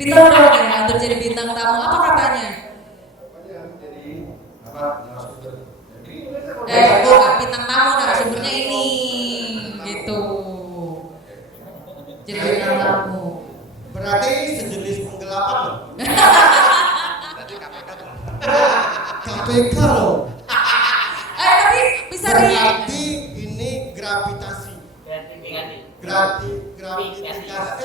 Ditolong ya untuk jadi bintang tamu. Apa katanya? Jadi apa narasumber? Jadi Bukan bintang tamu, narasumbernya ini gitu. Jadi bintang tamu. Berarti sejenis penggelapan loh. berarti KPK tuh. KPK loh. Tapi bisa di Berarti ini gravitasi. Gratifikasi. gratifikasi.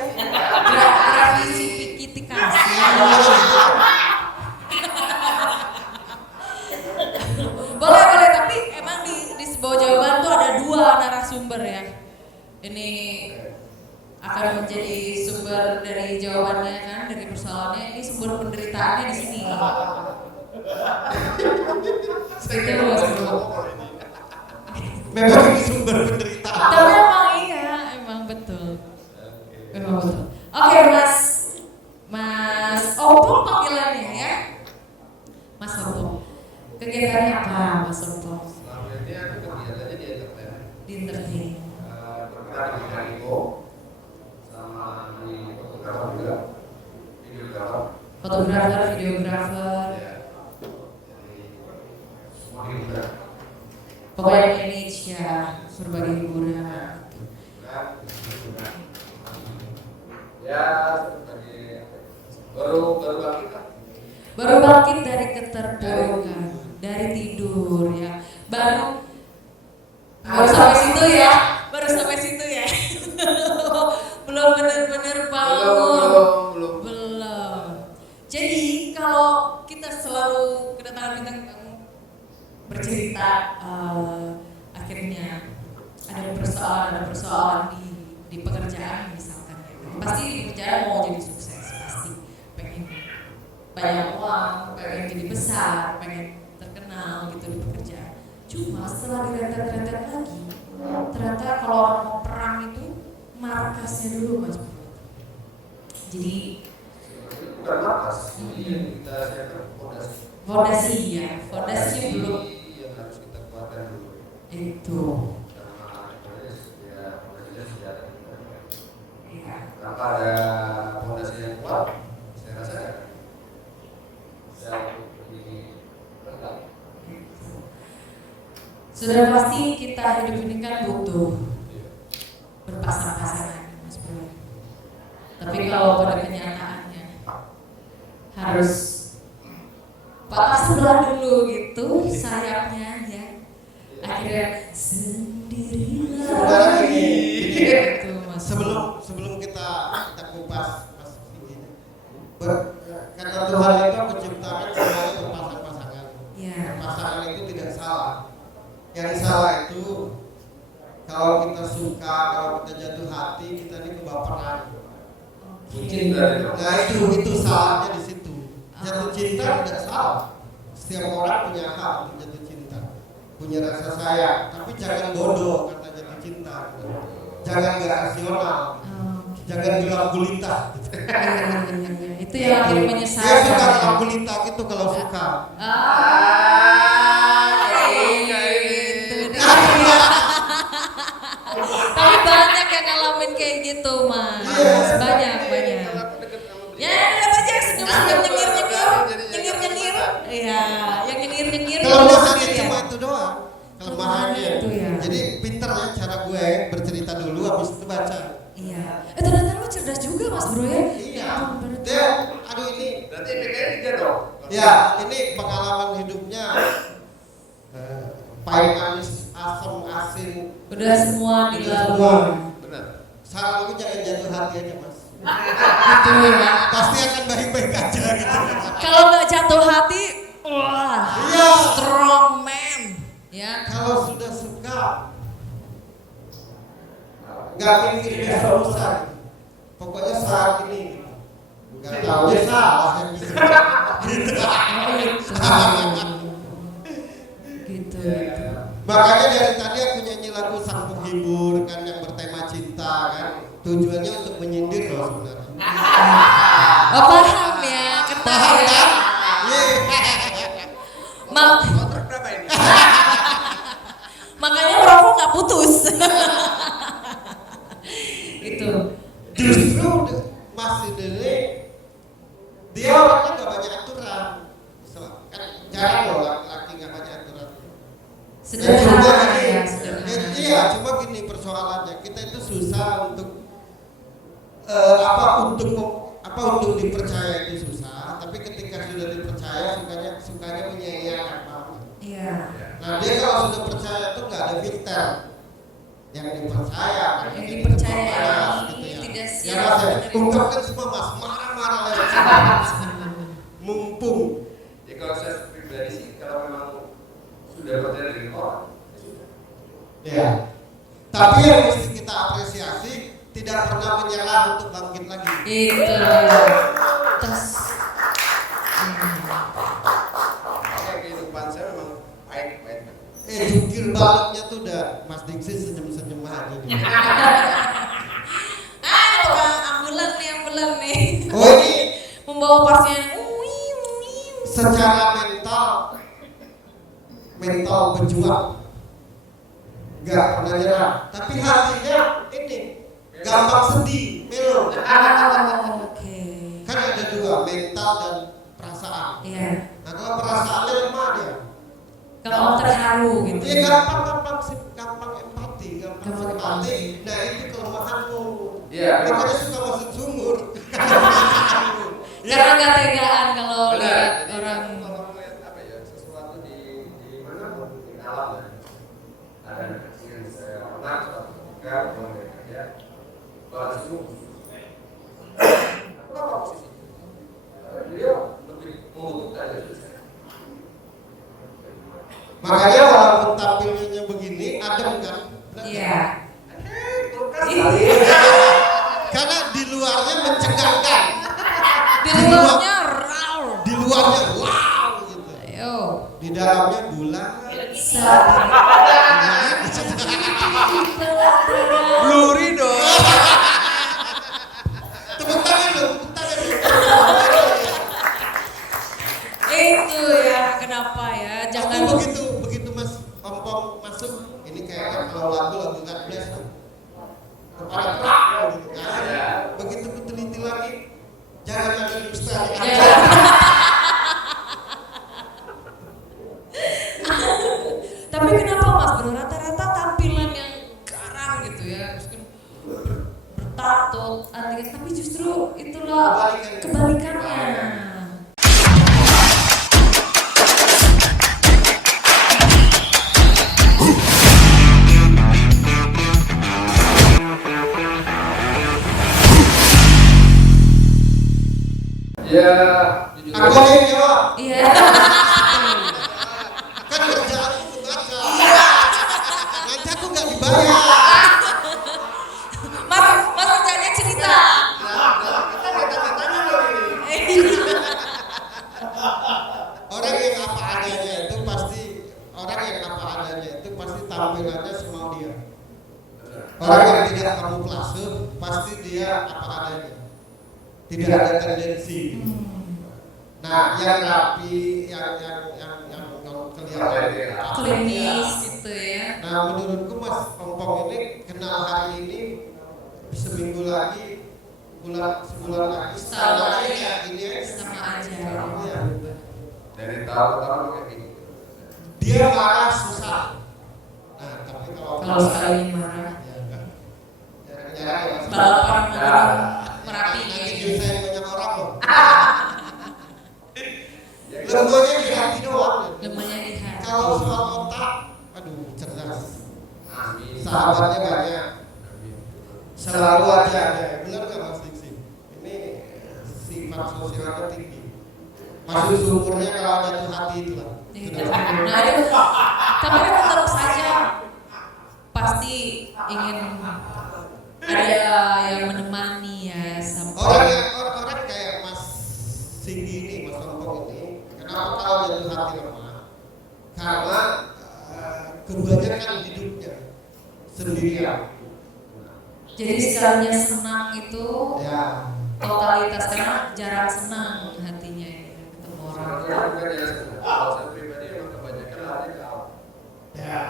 Boleh, tapi emang di sebuah jawaban tuh ada dua narasumber ya. Ini akan menjadi sumber dari jawabannya kan, dari persoalannya. Ini sumber penderitaannya di sini. Itu Mas Bro. Memang ini sumber penderitaan. Tapi emang iya, emang betul. Memang betul. Oke, Mas Opung panggilannya ya. Mas Opung. Kegiatannya apa, Mas Opung? Selama ini aku kegiatannya di entertain. Di entertain. Bergerak di bidang info sama di fotografer juga, videografer. Fotografer, videografer. Ya. Jadi semua hiburan. Pokoknya manage ya, berbagai hiburan. Ya, sebagai baru bangkit lah. Baru bangkit dari keterpurukan, dari tidur ya. Baru sampai situ ya, baru sampai situ ya. Belum benar-benar bangun. Belum. Jadi kalau kita selalu kedatangan bintang tamu bercerita, akhirnya ada persoalan di pekerjaan misalkan ya. Pasti di pekerjaan mau jadi sukses, pasti pengen banyak uang, pengen jadi besar, pengen terkenal gitu di pekerjaan. Cuma setelah direntet-rentet lagi, ternyata kalau orang mau perang itu markasnya dulu Mas. Jadi Bukan markas, ini yang kita siapkan fondasi. fondasi belum yang harus kita kuatkan dulu. itu. Sama ya fondasinya sudah ada. Ya. Tanpa ada fondasi yang kuat, saya rasa bisa lebih rendah. Sudah pasti kita hidup ini kan butuh berpasang-pasangan Mas Bro. Tapi kalau pada kenyataannya harus patah sebelah dulu gitu sayapnya ya. Akhirnya sendirilah gitu Mas. Sebelum kita kupas pas ini. Kata Tuhan itu menciptakan semuanya berpasang-pasangan. Ya. Pasangan itu tidak salah. Yang salah itu kalau kita suka, kalau kita jatuh hati, kita ini kebaperan. Mungkin dari Nah itu salahnya di situ. Jatuh cinta tidak salah. Setiap orang punya hak untuk jatuh cinta, punya rasa sayang. Tapi jangan bodoh kata jatuh cinta. Jangan gak rasional. Jangan gelap gulita. Itu yang akhirnya Dia menyesatkan. suka gelap gulita gitu kalau suka. Gitu. Tapi banyak yang ngalamin kayak gitu Mas. Banyak. Ya lihat aja senyum-senyum nyengir-nyengir. Iya, yang nyengir-nyengir. Kelemahannya ya. cuma itu doang. Kelemahannya Itu ya. Jadi pinter ya cara gue bercerita dulu habis itu baca. Iya. Ternyata lu cerdas juga Mas Bro ya. Iya. Bener. Dia, aduh ini. berarti PKN 3 dong. Ya, ini pengalaman hidupnya. Pahit manis, asam, asin. Udah semua dilalui. Semua. Benar. Saran aku jangan jatuh hati aja mas. Gitu ya. Pasti akan baik-baik aja gitu. Kalau nggak jatuh hati, wah, Iya. strong man. Ya. Kalau sudah suka, nggak mikir besok lusa. Pokoknya saat ini. Nggak tahu ya salah. Gitu. Makanya dari tadi aku nyanyi lagu Sang Penghibur kan yang bertema cinta kan. Tujuannya untuk menyindir loh sebenarnya. Oh, paham ya, kena Paham ya. kan? Iya. Kontrak berapa ini? Makanya rokok nggak putus. Itu. Justru masih dele Sederhana ya, iya, sederhana. cuma gini persoalannya kita itu susah untuk untuk dipercaya itu susah, tapi ketika sudah dipercaya sukanya menyia-nyiakan. Iya. Nah dia kalau sudah percaya itu nggak ada filter, yang dipercaya, Yang dipercaya gitu ini ya. tidak Ya siap mas, menerima. ungkapkan semua mas, marah-marah aja. Mumpung. Ya kalau saya pribadi sih, kalau memang sudah percaya dengan orang, ya sudah. Ya. Tapi yang mesti kita apresiasi tidak pernah menyerah untuk bangkit lagi. Itu. Terus. Kayak kehidupan saya memang pahit. Jungkir baliknya tuh udah Mas Diksi senyum-senyum aja nih. Tukang ambulan nih. Oh ini Membawa pasien. secara mental pejuang, nggak pernah nyerah. Tapi hatinya ini gampang sedih, melo. Oke. Kan ada dua, mental dan perasaan. Iya. Nah kalau perasaannya lemah dia. Kalau terharu gitu. Dia gampang empati, gampang empati. Nah itu kelemahanmu. Iya. Makanya suka masuk sumur. Karena nggak tegaan kalau lihat Jadi orang. kalau melihat apa ya, sesuatu di mana pun di alam ya. Ada anak kecil yang saya pernah suatu ketika mulai kerja balas subuh. Apa posisi? Dia lebih membutuhkan dari saya. Makanya walaupun tampilnya begini, adem kan? Iya. Karena di luarnya mencengangkan. Di luarnya raw. Di luarnya wow gitu. Ayo. Di dalamnya bulan. Bluri dong. Tepuk tangan dong, tepuk tangan. Itu ya kenapa ya? Tapi Jangan. begitu Mas Ompong masuk, ini kayaknya kalau lagu God Bless tuh. Kepada gitu kan. Begitu ku teliti lagi, jangan ada dusta. Tapi kenapa Mas Bro? Rata-rata tampilan yang garang gitu ya, terus kan bertato, tapi justru itulah kebalikannya. Ya, Aku ini Pak. Iya. Kan kerjaanku membaca. Nanti aku nggak dibayar. Mas kerjanya cerita. Orang yang apa adanya itu pasti tampilannya semau dia. Orang yang tidak kamuflase pasti dia apa adanya. Tidak ada tendensi. Nah, yang rapi, yang kalau kelihatan Klinis gitu ya. Nah, menurutku Mas Ompong ini kenal hari ini seminggu lagi, sebulan lagi, Setahun lagi, ya ini ya. sama aja. Ya. dari tahun ke tahun kayak gini. Dia marah susah. Nah, tapi Kalau sekali marah, ya enggak. Jarang-jarang ya Mas. balapan menurun Merapi Nanti kayak gitu. nyusahin banyak orang loh. Lemahnya di hati doang. Lemahnya di hati. Kalau soal otak, aduh cerdas. Amin. Sahabatnya banyak. Selalu aja ada. Benar nggak Mas Diksi? Ini sifat sosialnya tinggi. Masuk sumurnya kalau ada tuh hati itu lah. Nah itu, tapi kan tetap saja pasti ingin ada yang menemani ya sampai. Orang kayak Mas Singgi ini, Mas Ompong ini, kenapa kalau jatuh hati lemah? Karena kebanyakan hidupnya sendirian. Jadi sekalinya senang itu Ya. totalitas, karena jarang senang hatinya ya, ketemu orang. Sebetulnya bukan ya, kalau saya pribadi memang kebanyakan lari ke alam. Ya.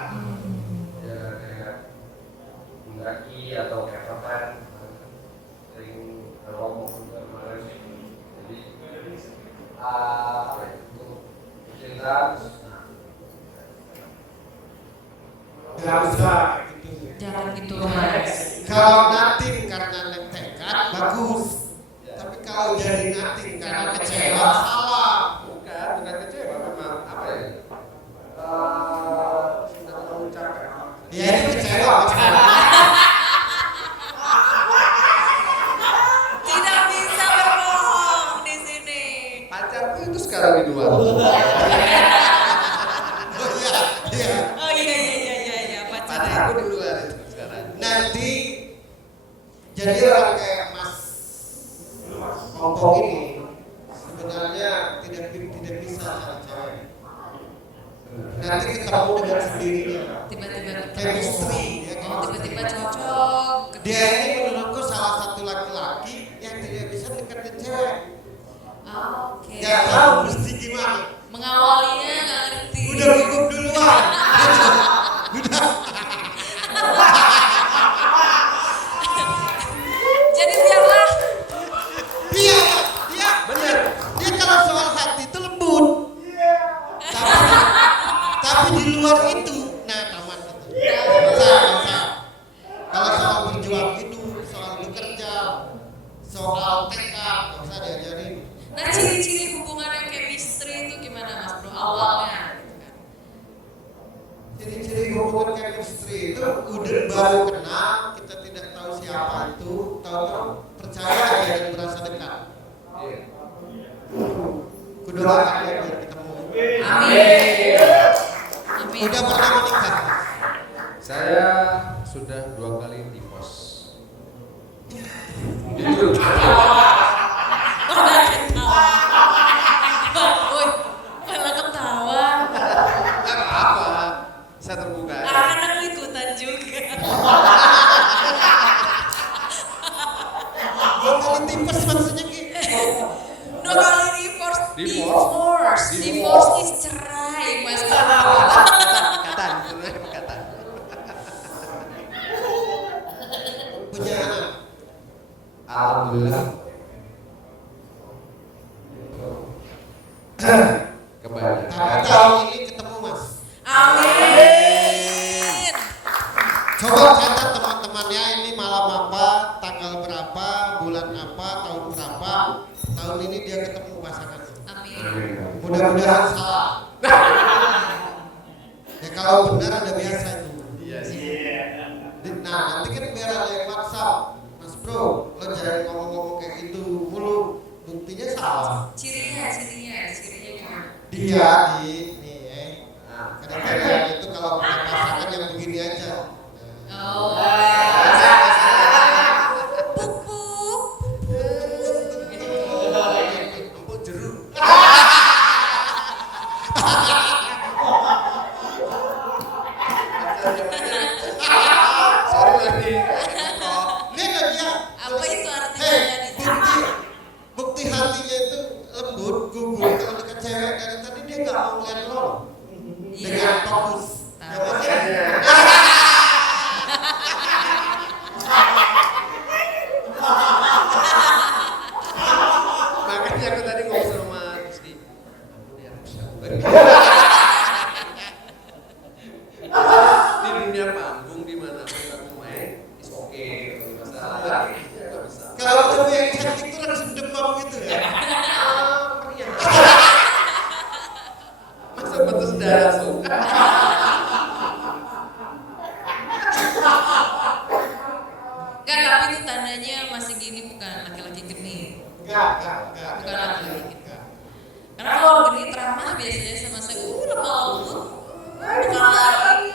Ya kayak mendaki atau kayak apa, sering ngomong juga kemarin. Jadi apa ya, untuk cerita terus nggak usah gitu. Jangan gitu Mas. Kalau nothing karena tekad bagus, tapi kalau jadi nothing karena kecewa salah. Bukan kecewa, memang apa ya? Tidak mengucapkan. Ya itu kecewa. Tidak bisa berbohong di sini. Pacarku itu sekarang di luar. Oh iya. Oh iya pacar. Pacarku di luar itu sekarang. Nanti jadi orang kayak Mas Kompong ini sebenarnya tidak bisa cari cewek. Nanti ketemu dengan sendirinya. Tiba-tiba Chemistry, ya, oh tiba-tiba cocok. Dia ini menurutku salah satu laki-laki yang tidak bisa deketin cewek. Oke. Gak tahu mesti gimana. Mengawalinya nggak ngerti. Udah gugup duluan. Udah. Jadi biarlah. Iya. Bener. Dia kalau soal hati itu lembut. Tapi di luar itu, nah taman itu. Bisa. Kalau soal berjuang hidup, soal bekerja, soal tekad, nggak usah diajarin. Nah ciri-ciri hubungan yang chemistry itu gimana Mas Bro awalnya? Gitu kan. Ciri-ciri hubungan chemistry itu udah baru kenal, kita tidak tahu siapa itu, tahu-tahu percaya aja dan merasa dekat. Iya. Kudoakan ya biar ketemu. Amin. Amin. Udah pernah menikah? Saya sudah 2 kali divorce. Jujur. Woi, malah ketawa. Nggak apa-apa. Saya terbuka. Anak ikutan juga. Dua kali tipes maksudnya Ki. 2 kali divorce. Divorce. Divorce is cerai Mas. Perkataan, sebenarnya perkataan. Punya anak. Alhamdulillah. Kebanyakan. Tapi tahun ini ketemu Mas. Amin. Coba catat teman-temannya ini malam apa, tanggal berapa, bulan apa, tahun berapa. Tahun ini dia ketemu pasangannya. Amin. Mudah-mudahan salah. Ya kalau benar ada biasa itu. Iya sih. Nah nanti kan biar ada yang WhatsApp, Mas Bro, lo jangan ngomong-ngomong kayak gitu mulu. Buktinya salah. Cirinya gimana? Dia nih Nah, kadang-kadang itu kalau punya pasangan yang begini aja. Oh. Puk. empuk jeruk. Sorry lagi. Lihat dia. Apa itu artinya Hei, jadi bukti hatinya itu lembut, gugur. Kalau dekat cewek dari tadi dia nggak mau ngeliat lo dengan fokus. Ya, Mas? Makanya aku tadi ngomong sama Kristi. Dia harus sabar. Di dunia panggung di mana pun aku main, is okay. Masalah nggak bisa. Kalau cewek yang cantik itu langsung demam gitu ya. Masa batas darah suka. Enggak, tapi itu tandanya masih gini bukan laki-laki genit. Enggak. Bukan laki-laki genit. Karena kalau genit ramah biasanya sama saya, lemah lembut. Bukan lagi.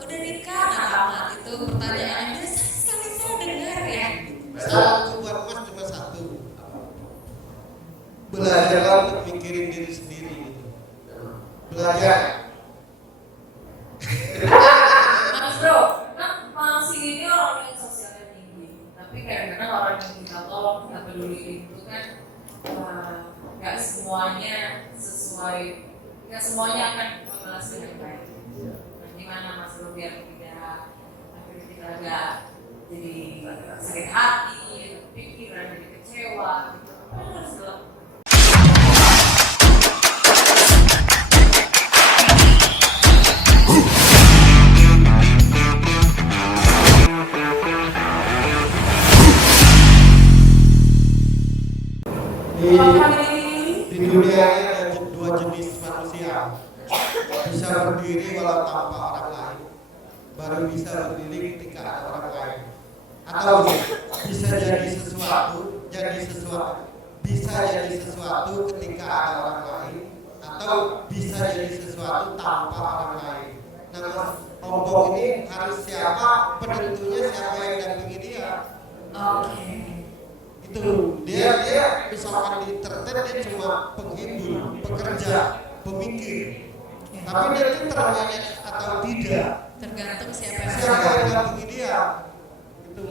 Udah nikah nah ramah itu pertanyaannya sekali saya dengar ya. Saranku buat Mas cuma satu. Belajarlah untuk mikirin diri sendiri gitu. Belajar. Mas Bro, kan masih ini orang yang sosialnya tinggi, tapi kadang-kadang orang yang minta tolong nggak peduli itu kan nggak semuanya sesuai, nggak semuanya akan membalas dengan baik. Nah, gimana Mas Bro biar tidak akhirnya kita nggak jadi sakit hati, pikiran jadi kecewa, gitu. Apa yang harus dilakukan? manusia. Bisa berdiri walau tanpa orang lain, baru bisa berdiri ketika ada orang lain. Atau bisa jadi sesuatu ketika ada orang lain, atau bisa jadi sesuatu tanpa orang lain. Nah, Mas Ompong ini harus siapa penentunya, siapa yang dampingi dia. Oke. Itu dia misalkan di entertain dia cuma penghibur, pekerja, pemikir. Tapi dia itu termanage atau tidak, Tergantung siapa yang siapa yang dampingi dia. Itu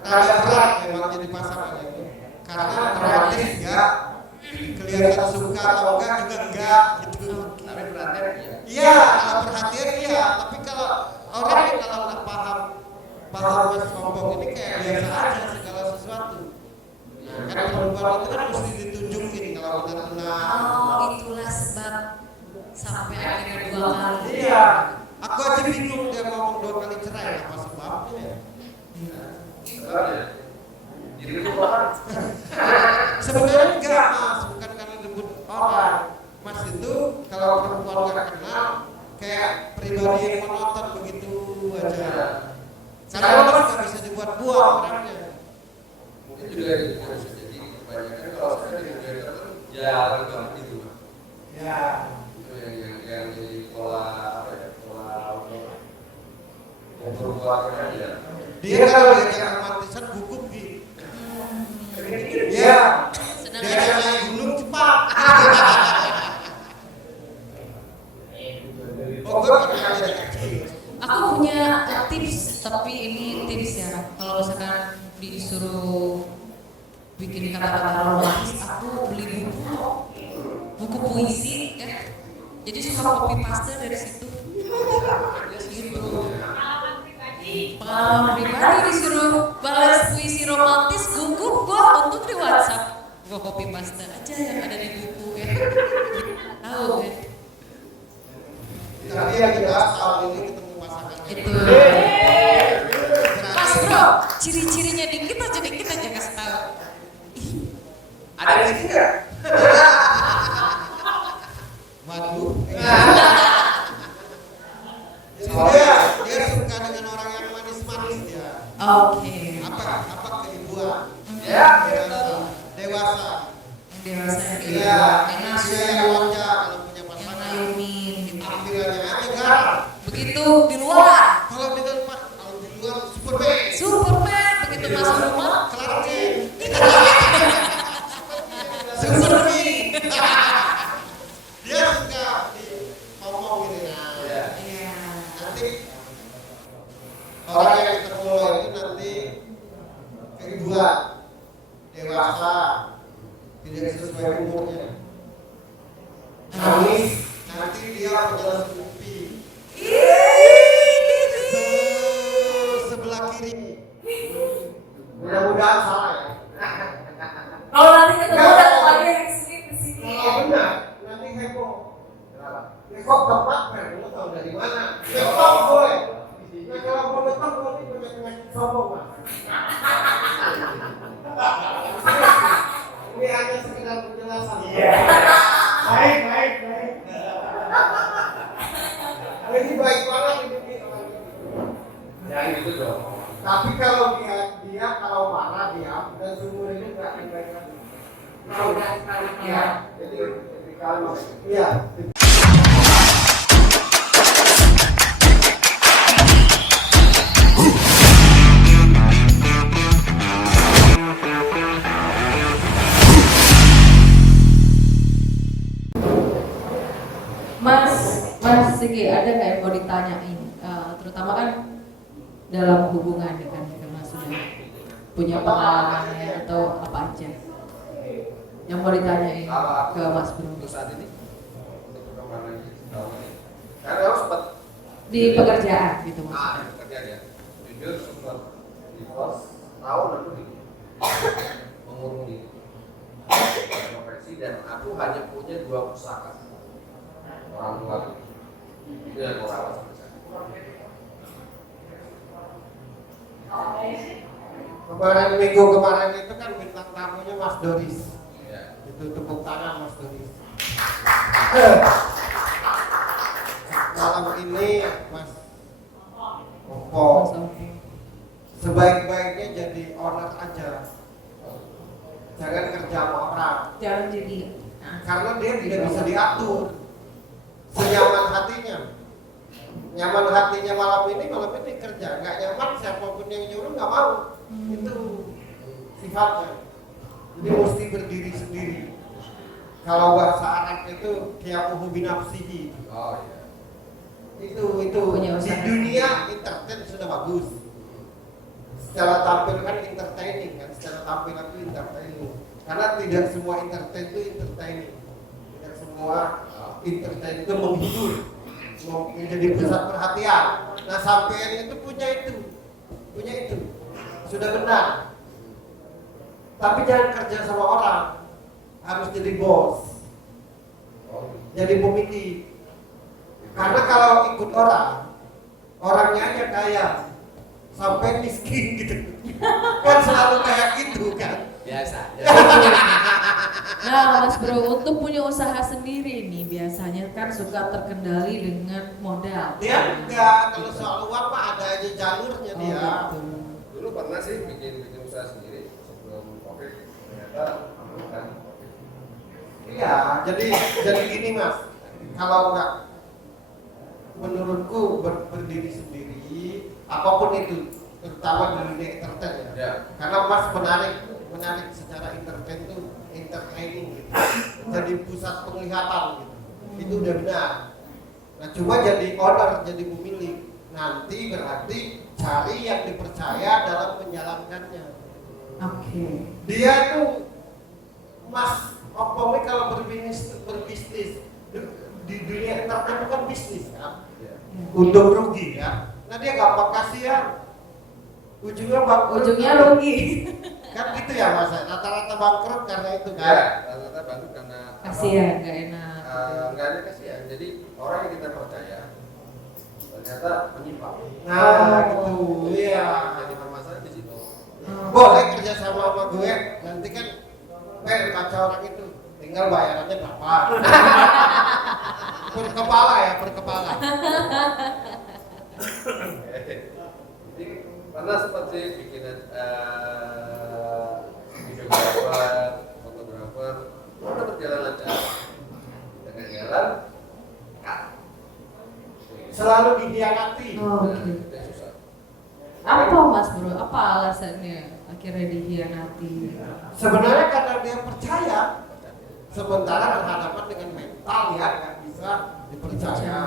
agak berat memang jadi pasangan ini, karena romantis ya, kelihatan suka atau enggak juga enggak gitu. Tapi perhatian ya. Iya, kalau perhatian iya, tapi kalau orang yang kalau nggak paham Mas Ompong ini kayak biasa aja segala sesuatu. Nah, kan perempuan itu kan mesti ditunjukin kalau benar-benar. Oh, itulah sebab sampai akhirnya 2 kali. Iya, aku aja bingung dia ngomong 2 kali cerai, apa sebabnya ya? Sebenarnya jadi perubahan. Sebenarnya enggak Mas, bukan karena debut orang. Mas itu kalau perempuan nggak kenal, kayak pribadi yang monoton begitu aja. Karena Mas nggak bisa dibuat-buat orangnya. Mungkin juga bisa jadi kebanyakan kalau saya di dunia itu jarang banget itu, Pak. Ya. Itu yang jadi pola apa ya, pola memperbuatkan aja. Dia kalau diajak romantisan gugup gitu. Ya. Dia naik gunung cepat. Oh, gue pernah ada kecil. Aku punya tips, tapi ini tips ya. Kalau misalkan disuruh bikin kata-kata romantis, aku beli buku puisi ya. Jadi suka copy paste dari situ. Gitu. Pengalaman pribadi disuruh balas puisi romantis, gugup gua untuk di WhatsApp. Gua copy paste aja yang ada di buku ya. Tahu kan? Tapi yang jelas tahun ini ketemu pasangan Itu. Mas bro, ciri-cirinya dikit aja kasih tahu. Ada di sini nggak? Waduh. Dia suka dengan orang yang manis-manis ya. Oke. Apa keibuan? Ya. Dewasa. Dewasa Iya. yang Dia ngasuh, yang manja kalau punya yang pasangan. ngayumin gitu. Tampilannya aja garang. Begitu di luar, Kalau di rumah, kalau di luar Superman. Superman. Begitu masuk rumah, Clark Kent. Superman. Dia suka ngomong gitu nah. Ya. Iya. Nanti orang yang ketemu lo itu nanti keibuan, dewasa, tidak sesuai umurnya. Nangis, nanti dia menjelas pipi. Sebelah kiri. Mudah-mudahan salah ya. Kalau nanti ketemu datang lagi yang kesini. Kalau benar, nanti heboh. Kok tepat kan? Lo tahu dari mana? Betok boleh. Nah kalau mau betok nanti punya penyakit sombong Mas. Ini hanya sekedar penjelasan. Iya. Baik. Ini baik banget ini orang ini. Jangan gitu dong. Tapi kalau dia kalau marah diam dan seumur ini nggak akan baik lagi. Iya. Jadi kalau iya. Mas Sigi, ada nggak yang mau ditanyain? Terutama kan dalam hubungan ya kan, karena sudah punya pengalamannya atau apa aja yang mau ditanyain ke Mas Bro Untuk saat ini, untuk perkembangan tahun ini, karena harus sempat di pekerjaan gitu maksudnya. pekerjaan ya. Jujur sempat divorce tahun lebih mengurung diri. Profesi dan aku hanya punya 2 pusaka. Orang tua itu yang aku rawat sampai sekarang. Minggu kemarin itu kan bintang tamunya Mas Doris. Ya. Itu tepuk tangan Mas Doris. Malam ini Mas Opo, Mas Opo. sebaik-baiknya jadi owner aja, jangan kerja sama orang, Jangan jadi. karena dia tidak bisa diatur senyaman hatinya. Nyaman hatinya malam ini kerja, nggak nyaman siapapun yang nyuruh nggak mau. Itu sifatnya. Jadi mesti berdiri sendiri. Kalau bahasa Arab itu qiyamuhu binafsihi. Oh iya. Itu Punya di usaha. dunia entertain sudah bagus. Secara tampil kan entertaining kan, secara tampilan itu entertaining. Karena tidak semua entertain itu entertaining. Tidak semua entertain itu menghibur, menjadi pusat perhatian. Nah sampean itu punya itu, sudah benar. Tapi jangan kerja sama orang, harus jadi bos, jadi pemilik. Karena kalau ikut orangnya aja kaya, sampai miskin gitu. Kan selalu kayak gitu kan. Biasa. Nah, Mas Bro, untuk punya usaha sendiri nih biasanya kan suka terkendali dengan modal. Dia enggak, kalau soal uang mah ada aja jalurnya Oh, dia. gitu. Dulu pernah sih bikin usaha sendiri sebelum COVID, ternyata aman COVID. Iya, jadi gini Mas, kalau enggak menurutku berdiri sendiri, apapun itu, terutama di dunia entertain ya. Ya. Karena Mas menarik secara entertain itu entertaining gitu. Jadi pusat penglihatan gitu. Itu udah benar. Nah, cuma jadi owner, jadi pemilik. Nanti berarti cari yang dipercaya dalam menjalankannya. Oke. Dia tuh Mas Opo kalau berbisnis di dunia entertain itu kan bisnis kan, Ya. untung rugi ya. Nah dia gampang kasihan, ujungnya bangkrut. Ujungnya rugi. Kan gitu ya Mas, rata-rata bangkrut karena itu Ya, kan. rata-rata bangkrut karena Kasihan, nggak enak. nggak ada kasihan. Jadi orang yang kita percaya ternyata menyimpang. Nah gitu, iya. Jadi permasalahan di situ. Boleh kerja sama gue, nanti kan baca orang itu, tinggal bayarannya berapa. Per kepala. Jadi pernah sempat sih bikin videografer, fotografer, udah berjalan lancar. Tengah jalan, cut. Selalu dihianati. Oh, Nah, oke. itu yang susah. Apa Mas Bro? Apa alasannya akhirnya dihianati? Sebenarnya karena dia percaya, sementara berhadapan dengan mental ya nggak bisa dipercaya.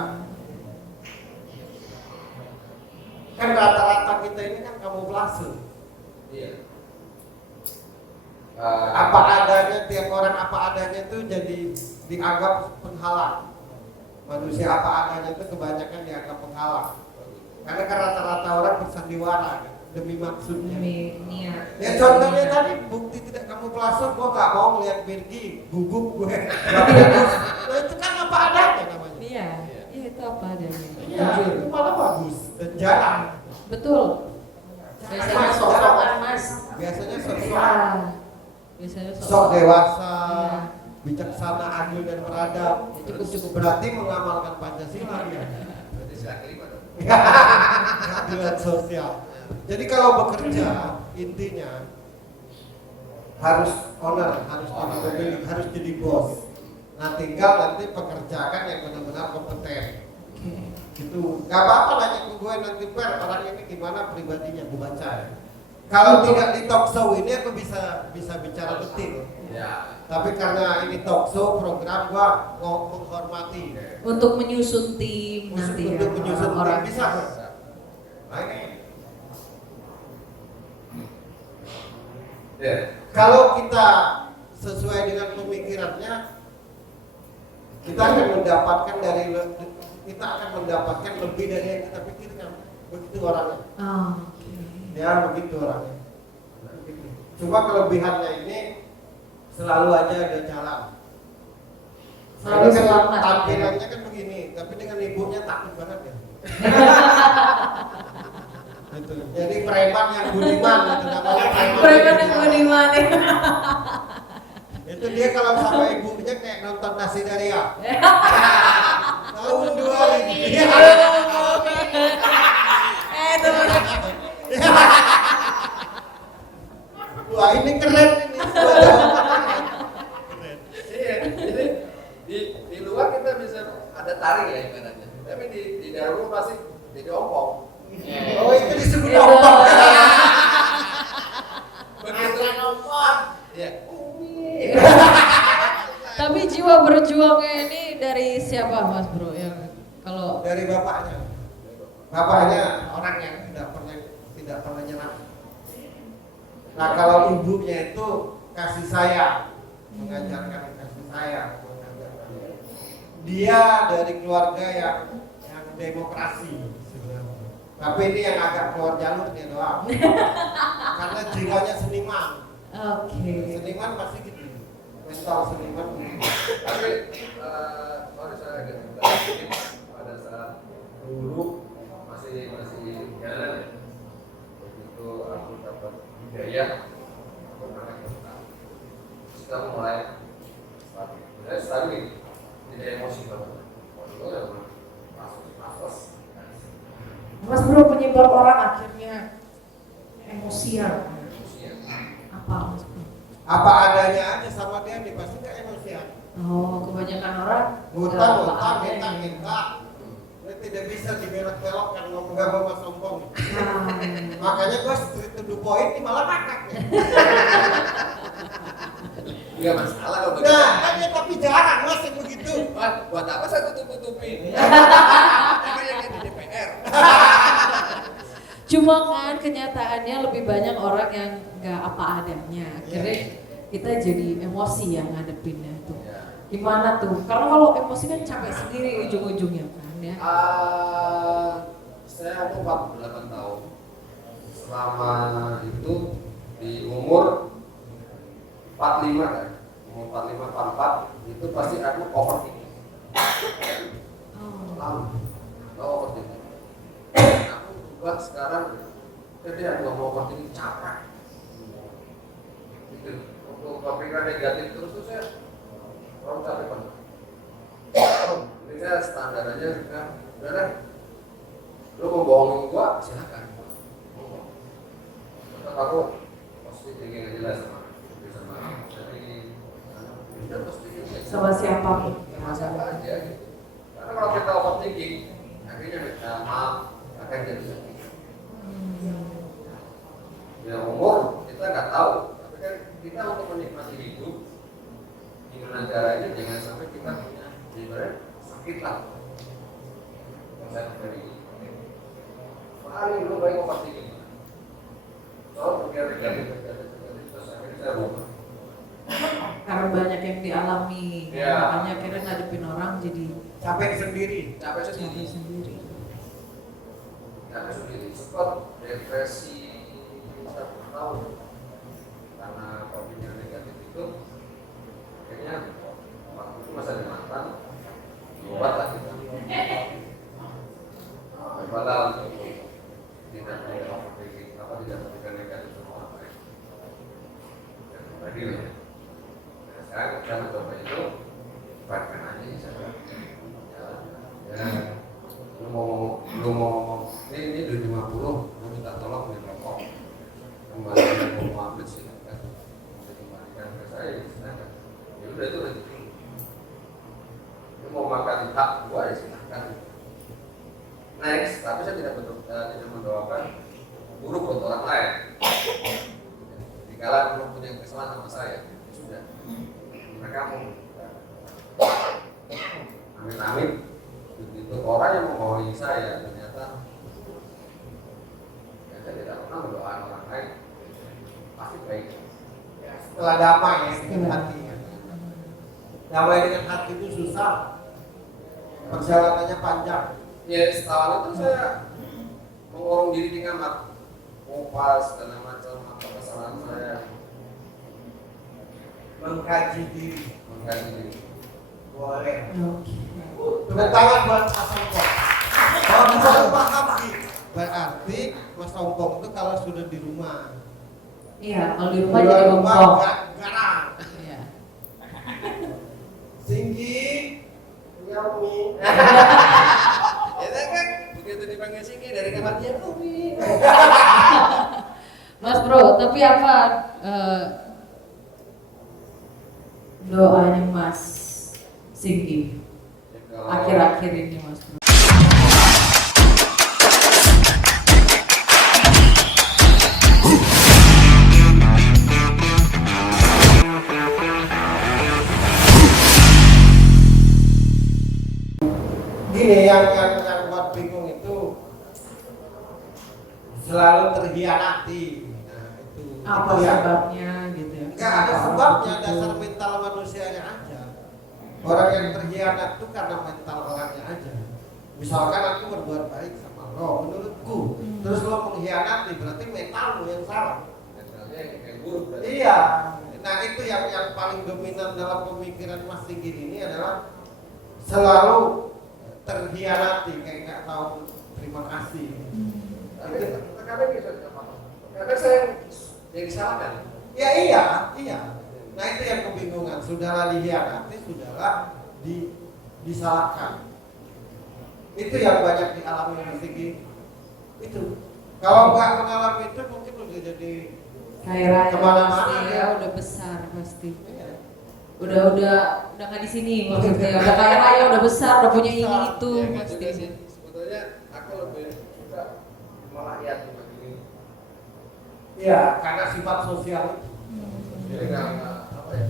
Kan rata-rata kita ini kan kamuflase. Iya. Apa adanya, tiap orang apa adanya itu jadi dianggap penghalang. Manusia apa adanya itu kebanyakan dianggap penghalang. Karena kan rata-rata orang bersandiwara kan, demi maksudnya. Demi niat. Ya contohnya tadi bukti tidak kamuflase, gua nggak mau ngeliat Virgi, gugup gue. Nah itu kan apa adanya namanya. Iya, iya itu apa adanya. Iya, itu malah bagus dan jarang. Betul. Biasanya sok-sokan Mas. Biasanya Iya. sok-sok. Biasanya Sok dewasa, Iya. bijaksana, adil dan beradab. Cukup berarti mengamalkan Pancasila ya. Berarti sila kelima dong. Keadilan sosial. Jadi kalau bekerja intinya harus owner, harus jadi pemilik, harus jadi bos. Nah tinggal nanti pekerjakan yang benar-benar kompeten. Gitu. Gak apa-apa nanya ke gue nanti orang ini gimana pribadinya, gue baca ya. Kalau tidak di talk show ini aku bisa bicara detil. Ya. Tapi karena ini talk show program gua menghormati. Untuk menyusun tim nanti Untuk menyusun orang tim bisa. Baik. Ya. Kalau kita sesuai dengan pemikirannya, kita akan mendapatkan lebih dari yang kita pikirkan. Begitu orangnya. Oh, Ya begitu orangnya. Cuma kelebihannya ini selalu aja ada jalan. Selalu Ini kan selamat. tampilannya kan begini, tapi dengan ibunya takut banget ya. Gitu. Jadi preman yang budiman gitu namanya. Preman yang budiman. Itu dia kalau sama ibunya lagunya kayak nonton Nasi Daria. Tahun 2000. Teman. Wah ini keren ini. Iya, jadi di luar kita bisa ada taring ya ibaratnya. Tapi di dalam rumah pasti jadi ompong. Oh itu disebut ompong. Begitu ompong. Ya. Tapi jiwa berjuangnya ini dari siapa Mas Bro? Yang kalau Dari bapaknya. Bapaknya orang yang tidak pernah nyerah. Nah kalau ibunya itu kasih sayang, mengajarkan kasih sayang, dia dari keluarga yang demokrasi sebenarnya. Tapi ini yang agak keluar jalur dia doang. Karena jiwanya seniman. oke. Seniman pasti gitu. Mental seniman. Tapi kalau saya agak sedikit pada saat dulu masih jalan ya. Begitu aku dapat budaya, aku pernah kita. Kita mulai saya selalu tidak emosi banget. Waktu itu ya pas. Mas Bro penyebab orang akhirnya emosian. Apa Mas Bro? Apa adanya aja sama dia nih pasti nggak emosian. Oh, kebanyakan orang Ngutang, minta. Dia tidak bisa dibelok-belokkan ngomong sama sombong. Makanya gue street to the point ini malah ngakak ya. Enggak masalah kalau begitu. Nah, tapi jarang mas yang begitu. Wah, buat apa saya tutup-tutupin? Apa yang di DPR? Cuma kan kenyataannya lebih banyak orang yang nggak apa adanya. Akhirnya kita jadi emosi yang ngadepinnya tuh. Gimana tuh? Karena kalau emosi kan capek sendiri ujung-ujungnya kan ya. Saya umur 48 tahun. Selama itu di umur 45 kan. Umur 45, 44 itu pasti aku overthinking. Lalu overthinking. Aku buat sekarang ketika aku mau overthinking capek. Gitu. Untuk pikiran negatif terus tuh saya orang capek banget. Jadi saya standar aja kan, udah deh, lu mau bohongin gua silakan. Tetap aku pasti thinking aja lah sama jadi udah pasti Sama siapapun. sama siapa aja gitu. Karena kalau kita overthinking, akhirnya minta maaf akan jadi sakit. Ya umur kita nggak tahu, tapi kan kita untuk menikmati hidup gimana caranya jangan sampai kita punya sebenarnya sakit lah. Saya dari hari dulu baik overthinking. Soal berkali-kali terus akhirnya saya lupa. Karena banyak yang dialami, Ya. makanya akhirnya ngadepin orang jadi Capek sendiri. Capek sendiri. sendiri. Capek sendiri. Sempat depresi 1 tahun karena pikiran negatif itu. Akhirnya waktu itu masa di mantan buat lah kita. Padahal tidak overthinking, tidak berpikir negatif sama orang lain. Tadi ya. Sekarang kita mencoba itu, bahkan aja saya. Ya, lu mau ini 250, lu minta tolong di rokok. Kembali mau ambil silakan. Dikembalikan ke saya, silakan. Ya udah itu rezeki. Lu mau makan hak gua ya silakan. Next, tapi saya tidak mendoakan buruk buat orang lain. Dikala belum punya kesalahan sama saya, sudah. Mereka mau amin. Begitu orang yang mengohongi saya ternyata saya tidak pernah mendoakan orang lain, pasti baik. Ya, setelah damai ya dengan hati. Damai dengan hati itu susah. Perjalanannya panjang. Ya setahun itu saya mengurung diri di kamar, kupas segala macam apa kesalahan saya, Mengkaji diri. mengkaji diri. Boleh. Oke. Tepuk tangan buat Mas Ompong. Kalau bisa paham sih. Berarti Mas Ompong itu kalau sudah di rumah. Iya, kalau di rumah jadi bengkok. Garang. Iya. Umi. Ya kan? Begitu dipanggil Singgi dari kamar dia Umi. Mas Bro, tapi apa doanya Mas Singgi akhir-akhir ini Mas Bro? Gini yang buat bingung itu selalu terhianati. Nah, itu Apa itu yang sebabnya gitu ya? nggak ada sebabnya, dasar mental manusianya aja. Orang yang terhianat itu karena mental orangnya aja. Misalkan aku berbuat baik sama lo, menurutku, terus lo mengkhianati, berarti mentalmu yang salah. Mentalnya yang buruk berarti. Iya. Nah itu yang paling dominan dalam pemikiran Mas Singgi ini adalah selalu terhianati, kayak nggak tahu terima kasih. Tapi terkadang gitu, karena saya yang disalahkan. Ya iya. Nah itu yang kebingungan. Sudahlah dihianati, sudahlah disalahkan. Itu yang banyak dialami Mas Singgi. Itu. Kalau nggak mengalami itu mungkin udah jadi Kayak raya kemana-mana pasti dia. ya, udah besar pasti. Iya. Udah nggak di sini maksudnya. Udah kayak raya, udah besar, udah punya ini itu Ya, nggak pasti. juga sih. Sebetulnya aku lebih suka merakyat begini. Iya, karena sifat sosial itu. Jadi nggak apa ya?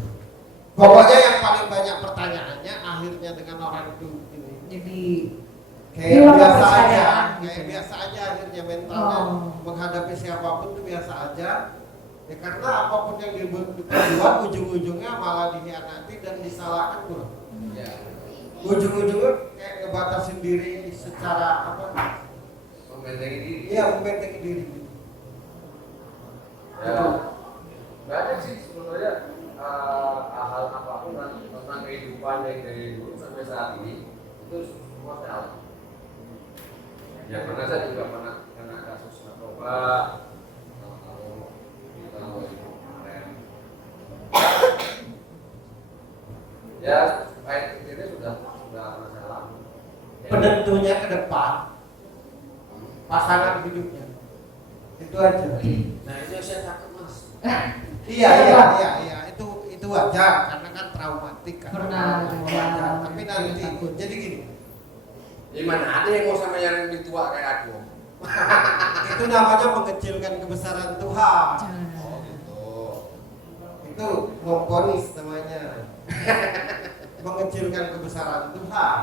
Pokoknya yang paling banyak pertanyaannya akhirnya dengan orang itu ini. Jadi Kayak hilang biasa aja, kepercayaan gitu. kayak biasa aja akhirnya mentalnya Oh. menghadapi siapapun itu biasa aja. Ya karena apapun yang dibuat ujung-ujungnya malah dikhianati dan disalahkan kurang. Ya, Ujung-ujungnya kayak ngebatasin diri secara apa? membentengi diri. Iya, membentengi diri. Ya, banyak sih sebetulnya hal apapun tentang kehidupan yang dari dulu sampai saat ini itu semua salah. Ya pernah saya juga pernah kena kasus narkoba, kalau di tahun 2000 kemarin. Ya, baik ini sudah pernah saya alami. Penentunya ke depan pasangan hidupnya. Itu aja. Nah itu yang saya takut mas. Iya, itu wajar karena kan traumatik kan. Pernah, Wajar. ya. Tapi nanti Takut. jadi gini, Di mana ada yang mau sama yang lebih tua kayak aku? itu namanya mengecilkan kebesaran Tuhan. Jangan. Oh gitu. Itu memponis namanya. Mengecilkan kebesaran Tuhan.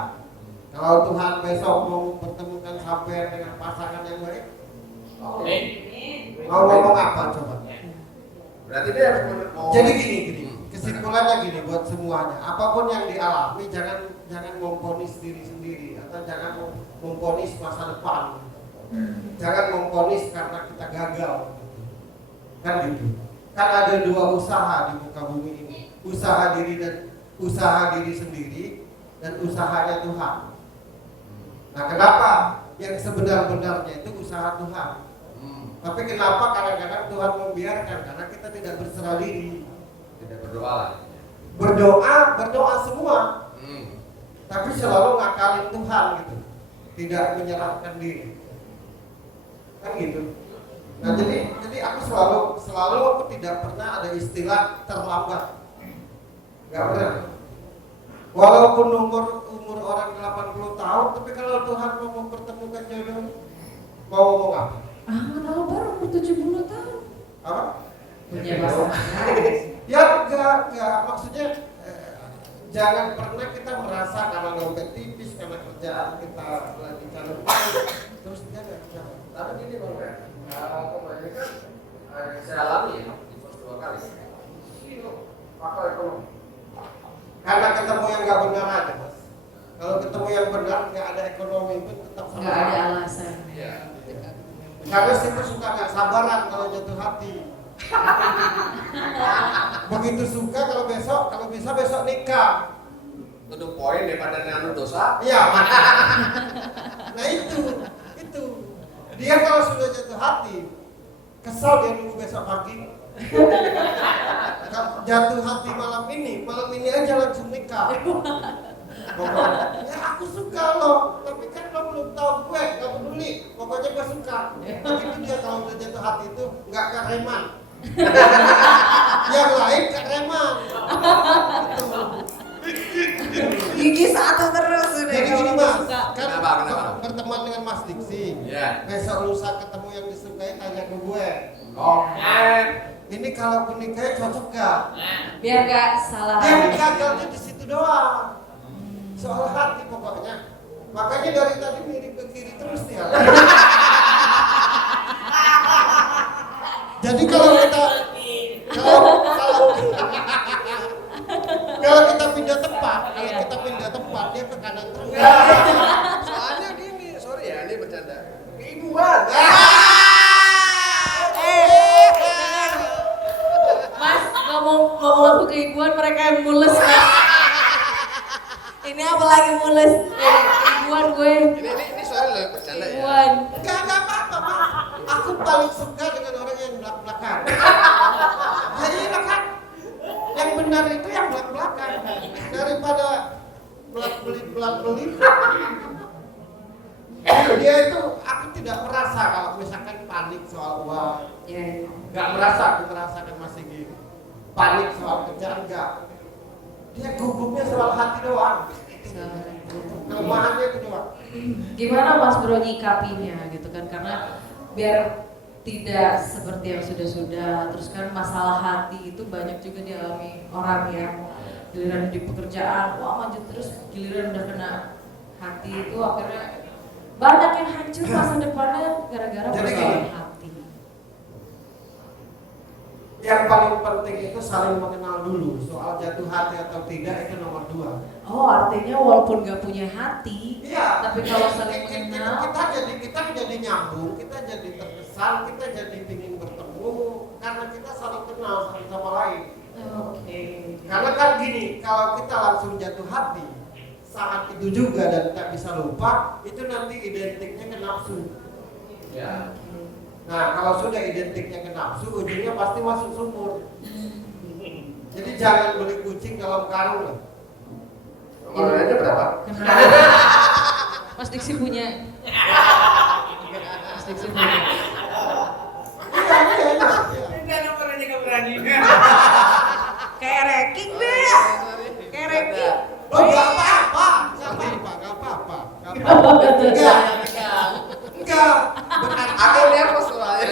Kalau Tuhan besok mau mempertemukan sampai dengan pasangan yang baik, mau ngomong apa coba? Berarti dia harus mau. Jadi gini, kesimpulannya gini buat semuanya. Apapun yang dialami jangan memponis diri sendiri atau jangan memponis masa depan. Jangan memponis karena kita gagal. Kan gitu. Kan ada dua usaha di muka bumi ini. Usaha diri sendiri dan usahanya Tuhan. Nah, kenapa yang sebenar-benarnya itu usaha Tuhan? Tapi kenapa kadang-kadang Tuhan membiarkan? Karena kita tidak berserah diri. Tidak berdoa lah. Berdoa semua. Tapi selalu ngakalin Tuhan gitu. Tidak menyerahkan diri. Kan gitu. Nah, jadi aku selalu aku tidak pernah ada istilah terlambat. Enggak pernah. Walaupun umur orang 80 tahun, tapi kalau Tuhan mau mempertemukan jodoh, mau ngomong apa? Kalau baru umur 70 tahun. Apa? Punya pasangan. Ya enggak, maksudnya jangan pernah kita merasa karena dompet tipis, karena kerjaan kita lagi calon terus jangan. Tapi gini bang, kemarin kan saya alami ya, di pos 2 kali. Itu faktor ekonomi. Karena ketemu yang nggak benar aja mas. Kalau ketemu yang benar nggak ada ekonomi pun tetap sama. Nggak ada alasan. Iya. Karena situ suka nggak sabaran kalau jatuh hati. Begitu suka kalau bisa besok nikah. Itu poin daripada nanu dosa. Iya. Nah itu. Dia kalau sudah jatuh hati, kesal dia nunggu besok pagi. Jatuh hati malam ini aja langsung nikah. Pokoknya, ya aku suka lo, tapi kan lo belum tahu gue, gak peduli, pokoknya gue suka. Begitu dia kalau udah jatuh hati itu nggak kareman. Yang lain kareman. Gitu. Gigi satu terus udah. Jadi kalau gini nggak mas, suka. kan Kenapa? berteman dengan Mas Diksi. Iya. Besok lusa ketemu yang disukai tanya ke gue. Oke. Ini kalau nikahnya cocok gak? Biar nggak salah. Dia gagalnya di situ doang. Soal hati pokoknya. Makanya dari tadi mirip ke kiri terus nih. Jadi kalau kita kalau kita pindah tempat, dia ke kanan terus. Soalnya gini, sorry ya, ini bercanda. Keibuan. Mas, ngomong aku keibuan mereka yang mules mas. Ini apa lagi mules? Keibuan gue. Ini soalnya lo bercanda ya. Keibuan. Enggak apa-apa, Mas. Aku paling suka dengan orang yang belak-belakan. Jadi kan yang benar itu yang belak-belakan daripada belak-belit. Dia itu aku tidak merasa kalau misalkan panik soal uang. Ya. Enggak merasa, aku merasakan masih gini. Panik soal kerjaan enggak. Dia gugupnya soal hati doang. Kelemahannya itu doang. Gimana Mas Bro nyikapinya gitu kan, karena biar tidak seperti yang sudah-sudah, terus kan masalah hati itu banyak juga dialami orang yang giliran di pekerjaan wah maju terus, giliran udah kena hati itu akhirnya banyak yang hancur masa depannya gara-gara Jadi persoalan gini. hati. Yang paling penting itu saling mengenal dulu. Soal jatuh hati atau tidak itu nomor 2. Oh artinya walaupun gak punya hati, Iya. tapi kalau saling mengenal, kita jadi nyambung, kita jadi terkesan, kita jadi ingin bertemu karena kita saling kenal satu sama lain. oke. Karena kan gini, kalau kita langsung jatuh hati saat itu juga dan tak bisa lupa, itu nanti identiknya ke nafsu. Ya. Nah kalau sudah identiknya ke nafsu, ujungnya pasti masuk sumur. Jadi jangan beli kucing dalam karung lah. Nomornya berapa? Mas Diksi punya. Mas Diksi punya. Enggak nomornya gak berani. Kayak ranking deh. Kayak ranking. Oh nggak apa-apa, nggak apa-apa. Enggak. Berarti Aku nervous soalnya.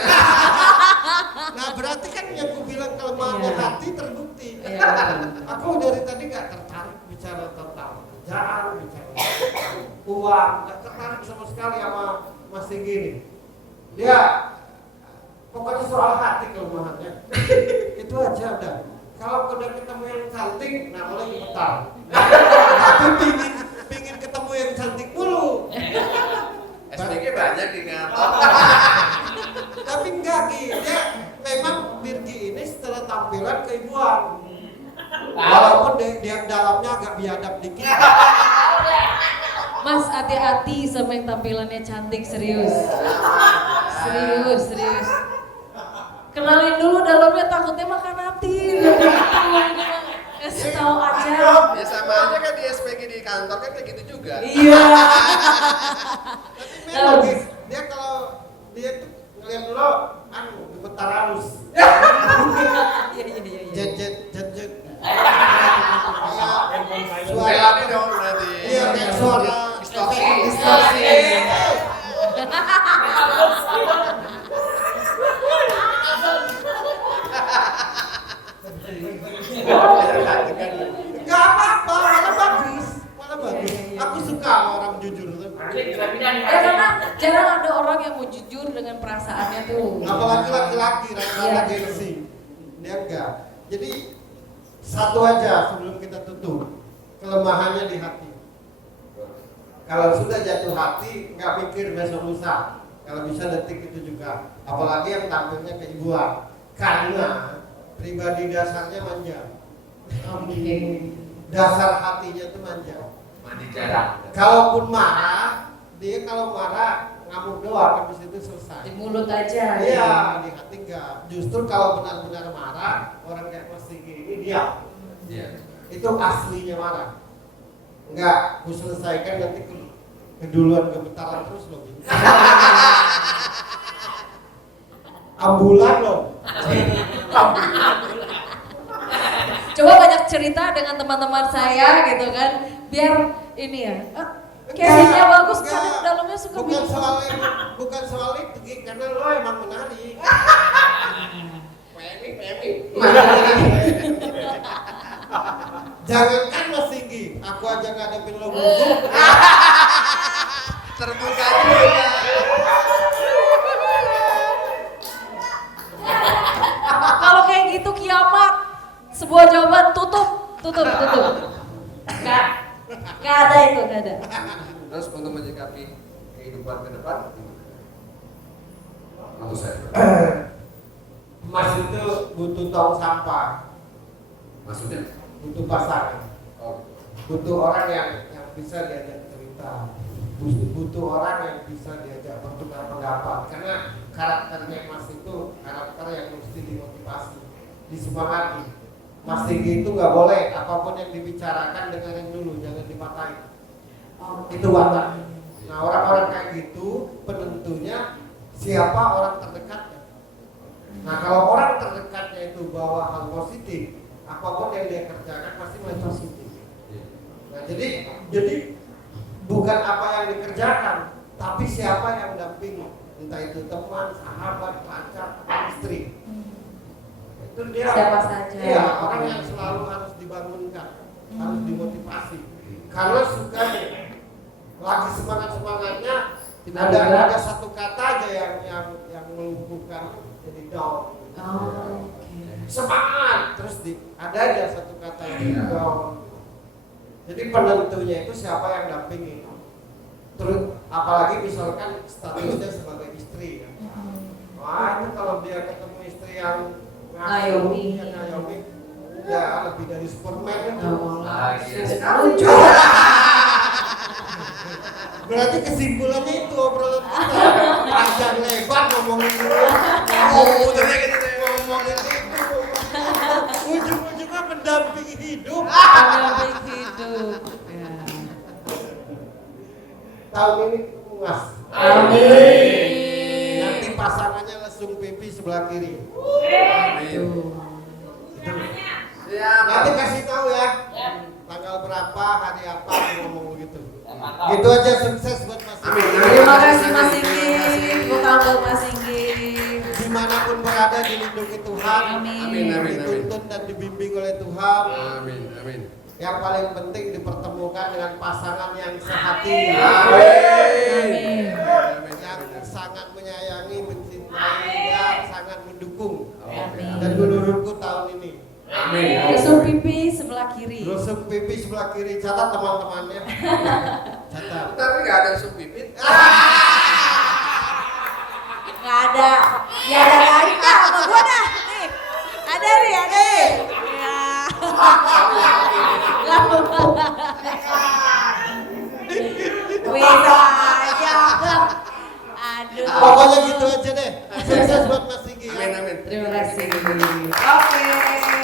nah berarti kan yang aku bilang kelemahannya Iya. hati terbukti. Iya. Aku dari tadi nggak tertarik bicara tentang kerjaan, bicara tentang uang, nggak tertarik sama sekali sama Mas Tinggi ini. Dia pokoknya soal hati kelemahannya. Itu aja udah. Kalau udah ketemu yang cantik, nah mulai gemetar. Tapi pingin ketemu yang cantik dulu. SPG banyak di kantor. Tapi enggak Ki, dia memang Birgi ini setelah tampilan keibuan. Walaupun dia dalamnya agak biadab dikit. Mas hati-hati sama yang tampilannya cantik, serius. Serius. Kenalin dulu dalamnya, takutnya makan hati. Kasih tahu aja. Ya sama aja kan di SPG di kantor kan kayak gitu juga. Iya. Memang dia kalau dia tuh ngeliat dulu, gemetar halus. Iya. Jet. Kayak suara. Melani dong berarti. Iya kayak suara. Distorsi. Gak apa-apa, malah bagus. Aku suka sama orang jujur tuh. Ya karena jarang ada orang yang mau jujur dengan perasaannya tuh. Apalagi laki-laki, rata-rata gengsi. Dia enggak. Jadi satu aja sebelum kita tutup, kelemahannya di hati. Kalau sudah jatuh hati, nggak mikir besok lusa. Kalau bisa detik itu juga. Apalagi yang tampilnya keibuan. Karena pribadi dasarnya manja. Dasar hatinya tuh manja. Mandi jarak. Kalaupun marah, dia kalau marah ngamuk doang, habis itu selesai. Di mulut aja. Iya, di hati enggak. Justru kalau benar-benar marah, orang kayak Mas Tinggi ini diam. Iya. Itu aslinya marah. Enggak, aku selesaikan nanti keduluan gemetaran terus loh. Ambulan loh. Coba banyak cerita dengan teman-teman saya gitu kan, biar ini ya. Casingnya bagus kan, dalamnya suka bukan bingung. bukan soal itu, Gi, karena lo emang menarik. Pemi. Jangankan Mas Singgi, aku aja ngadepin lo gugup. Terbuka juga. Kalau kayak gitu kiamat, sebuah jawaban tutup. Nggak ada itu, nggak ada. Terus untuk menyikapi kehidupan ke depan, menurut saya. Mas itu butuh tong sampah, Maksudnya? butuh pasangan, Oh, butuh orang yang bisa diajak cerita, butuh orang yang bisa diajak bertukar pendapat. Karena karakternya Mas itu karakter yang mesti dimotivasi, disemangati. Mas Tinggi itu nggak boleh apapun yang dibicarakan dengerin dulu, jangan dipatahin. Itu watak. Nah, orang-orang kayak gitu penentunya siapa orang terdekatnya. Nah, kalau orang terdekatnya itu bawa hal positif, apapun yang dia kerjakan pasti mulai positif. Nah, jadi bukan apa yang dikerjakan, tapi siapa yang mendampingi, entah itu teman, sahabat, pacar, atau istri. Itu dia. Siapa saja. Iya, orang yang selalu harus dibangunkan, harus dimotivasi. Kalau suka nih, lagi semangatnya, ada satu kata aja yang melumpuhkan, jadi down. Semangat, terus ada aja satu kata yang down. Jadi penentunya itu siapa yang dampingi. Terus apalagi misalkan statusnya sebagai istri ya. Wah, itu kalau dia ketemu istri yang Naomi, ya lebih dari Superman itu. Lucu. Berarti kesimpulannya itu obrolan kita panjang lebar ngomongin dulu. udah gitu deh. Ngomongin itu. Ujung-ujungnya mendampingi hidup. Mendampingi hidup. Ya. Tahun ini puas. Amin. Nanti pasangannya lesung pipi sebelah kiri. Nanti kasih tahu ya. Tanggal berapa, hari apa, ngomong begitu. Gitu aja, sukses buat Mas Singgi. Terima kasih Mas Singgi. Bukan Mas Singgi. Dimanapun berada dilindungi Tuhan. Amin. Dituntun dan dibimbing oleh Tuhan. Amin. Yang paling penting dipertemukan dengan pasangan yang sehati. Amin. Yang sangat menyayangi, mencintai, yang sangat mendukung. Amin. Dan menurutku tahun ini Lesung pipi sebelah kiri. rusuk pipi sebelah kiri, catat teman-temannya. Catat. Ntar nggak ada sup pipit. Nggak ada. Ya ada lagi dah sama gua dah. Nih. Ada nih. Ya. Bisa aja. Aduh. Pokoknya gitu aja deh. Sukses buat Mas Singgi. Amin. Terima kasih. Oke.